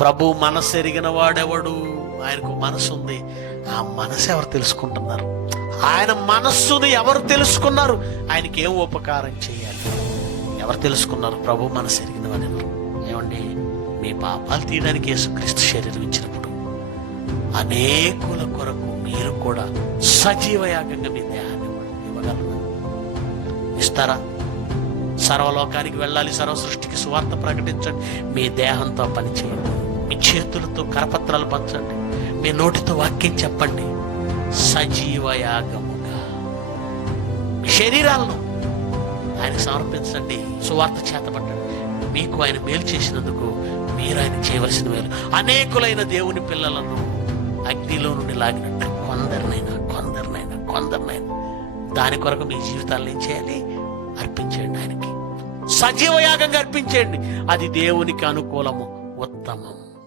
ప్రభు మనసు ఎరిగిన వాడెవడు? ఆయనకు మనసు ఉంది ఆ మనసు ఎవరు తెలుసుకుంటున్నారు? ఆయన మనస్సుని ఎవరు తెలుసుకున్నారు? ఆయనకి ఏం ఉపకారం చేయాలి? ఎవరు తెలుసుకున్నారు? ప్రభు మనసు ఎరిగిన వాడు ఏమండి? మీ పాపాలు తీయడానికి యేసుక్రీస్తు శరీరం ఇచ్చినప్పుడు అనేకుల కొరకు మీరు కూడా సజీవయాగంగా మీ దేహాన్ని ఇవ్వగలరు. ఇస్తారా? సర్వలోకానికి వెళ్ళాలి సర్వ సృష్టికి సువార్త ప్రకటించండి. మీ దేహంతో పనిచేయండి మీ చేతులతో కరపత్రాలు పంచండి. మీ నోటితో వాక్యం చెప్పండి. సజీవయాగముగా మీ శరీరాలను ఆయన సమర్పించండి. సువార్త చేతపట్టండి మీకు ఆయన మేలు చేసినందుకు మీరు ఆయన చేయవలసిన మేలు. అనేకులైన దేవుని పిల్లలను అగ్నిలో నుండి లాగినట్టు కొందరినైనా కొందరినైనా కొందరినైనా దాని కొరకు మీ జీవితాలను ఏం చేయాలి? అర్పించండి ఆయనకి. సజీవయాగంగా అర్పించండి అది దేవునికి అనుకూలము ఉత్తమం